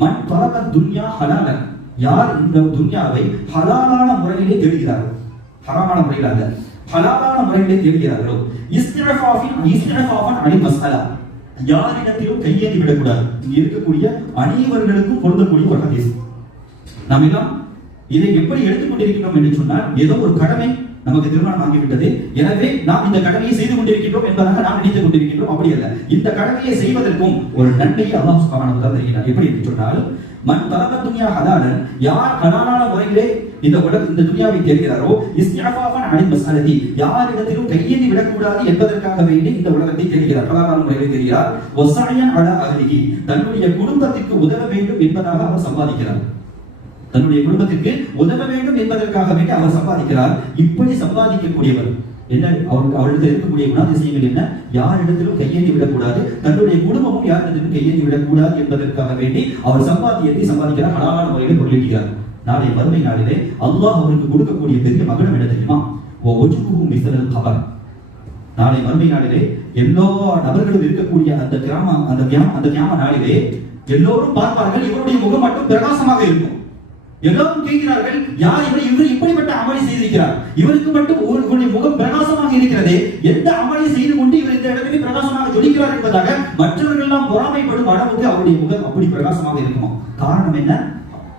மன் தலப துன்யா ஹலாலன், யார் இந்த துன்யாவை ஹலாலான முறையிலே தேடுகிறார்கள், ஹராமான முறையில் அல்ல, ஹலாலான முறையிலே தேடுகிறார்களோ, இஸ்திரஃபாஃபன் அனி மஸ்அலா, யாரிடத்திலும் கையேந்தி விடக்கூடாது. இங்க இருக்கக்கூடிய அனைவர்களுக்கும் பொருந்தக்கூடிய ஒரு ஹதீஸ். நாம் எல்லாம் இதை எப்படி எடுத்துக்கொண்டிருக்கிறோம் என்று சொன்னால், ஏதோ ஒரு கடமை நமக்கு திருமணம் ஆகிவிட்டது, எனவே நாம் இந்த கடமையை செய்து கொண்டிருக்கின்றோம் என்பதாக நாம் நினைத்துக் கொண்டிருக்கின்றோம். அப்படி அல்ல. இந்த கடமையை செய்வதற்கும் ஒரு நன்மையை அல்லாஹ் சுப்ஹானஹு வ தஆலா தருகிறார். எப்படி என்று சொன்னால், மன் தலப துன்யா ஹலாலன், யார் ஹலாலான முறையிலே இந்த துன்யாவை தேடுகிறாரோ, இஸ்திஅஃபாஃபன் அனில் மஸ்அலதி, யாரிடத்திலும் கையேந்தி விடக்கூடாது என்பதற்காக வேண்டி இந்த உலகத்தை தேடுகிறார், ஹலாலான முறையிலே தேடுகிறார். வஸஅயன் அலா அஹ்லிஹி, தன்னுடைய குடும்பத்திற்கு உதவ வேண்டும் என்பதாக அவர் சம்பாதிக்கிறார், தன்னுடைய குடும்பத்திற்கு உதவ வேண்டும் என்பதற்காக வேண்டி அவர் சம்பாதிக்கிறார். இப்படி சம்பாதிக்கக்கூடியவர் என்ன, அவர்களுக்கு இருக்கக்கூடிய குணாதிசயங்கள் என்ன, யாரிடத்திலும் கையேந்தி விடக்கூடாது, தன்னுடைய குடும்பமும் யாரிடத்திலும் கையேந்தி விடக்கூடாது என்பதற்காக வேண்டி அவர் சம்பாதிக்கிறார், ஹலாலான முறையில் பொருளீட்டுகிறார். நாளை மறுமை நாளிலே அல்லாஹ் அவருக்கு கொடுக்கக்கூடிய பெரிய மகனம் என்ன தெரியுமா? நாளை மறுமை நாளிலே எல்லா நபர்களும் இருக்கக்கூடிய அந்த கிராம நாளிலே எல்லோரும் பார்ப்பார்கள், இவருடைய முகம் மட்டும் பிரகாசமாக இருக்கும். எல்லோரும் கேட்கிறார்கள், யார் இவர் இப்படிப்பட்ட அமளி செய்திருக்கிறார், இவருக்கு மட்டும் ஒருவருடைய முகம் பிரகாசமாக இருக்கிறதே, எந்த அமளி செய்து கொண்டு இவர் இந்த இடத்திலே பிரகாசமாக ஜொலிக்கிறார் என்பதாக மற்றவர்கள் எல்லாம் பொறாமைப்படும் அளவுக்கு அவருடைய முகம் அப்படி பிரகாசமாக இருக்குமா? காரணம் என்ன?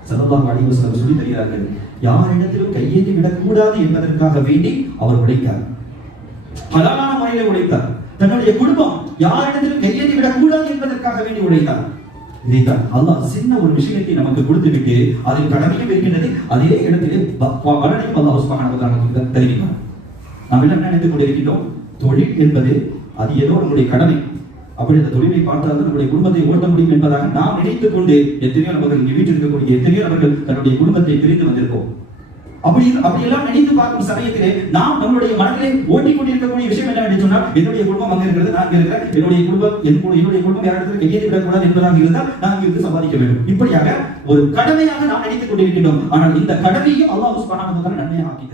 ஸல்லல்லாஹு அலைஹி வஸல்லம் சொல்லி தருகிறார்கள், யாரிடத்திலும் கையேந்தி விடக்கூடாது என்பதற்காக வேண்டி அவர் உழைத்தார், ஹலாலான முறையில் உழைத்தார். தன்னுடைய குடும்பம் யாரிடத்திலும் கையேந்தி விடக்கூடாது என்பதற்காக வேண்டி உழைத்தார். இதைத்தான் அல்லாஹ் சின்ன ஒரு விஷயத்தை நமக்கு கொடுத்து விட்டு அதில் கடமையும் இருக்கின்றது, அதே இடத்திலே பலனையும் அல்லாஹ் சுப்ஹானஹு வ தஆலா தருகிறார். நாம் எல்லாம் நினைத்துக் கொண்டிருக்கின்றோம், தொழில் என்பது அது ஏதோ நம்முடைய கடமை, அப்படி அந்த தொழிலை பார்த்தால் நம்முடைய குடும்பத்தை ஓட்ட முடியும் என்பதாக நாம் நினைத்துக் கொண்டு எத்தனையோ நபர்கள் இங்கே வீட்டில் இருக்கக்கூடிய எத்தனையோ நபர்கள் தன்னுடைய குடும்பத்தை பிரிந்து வந்திருக்கோம். அப்படியெல்லாம் நினைத்து பார்க்கும் சமயத்திலே நாம் நம்முடைய மனதிலே ஓட்டிக்கொண்டிருக்கக்கூடிய விஷயம் என்னவென்று சொன்னால், என்னுடைய குடும்பம் அங்கே இருக்கிறது, நான் இங்கே இருக்கிறேன், என்னுடைய குடும்பம் யாரிடத்தில் கையேந்தி விடக்கூடாது என்பதாக இருந்தால் நான் இருந்து சம்பாதிக்க வேண்டும். இப்படியாக ஒரு கடமையாக நாம் நினைத்துக் கொண்டிருக்கின்றோம். ஆனால் இந்த கடமையும் அல்லாஹ் சுப்ஹானஹு வ தஆலா நன்மையாக ஆக்கி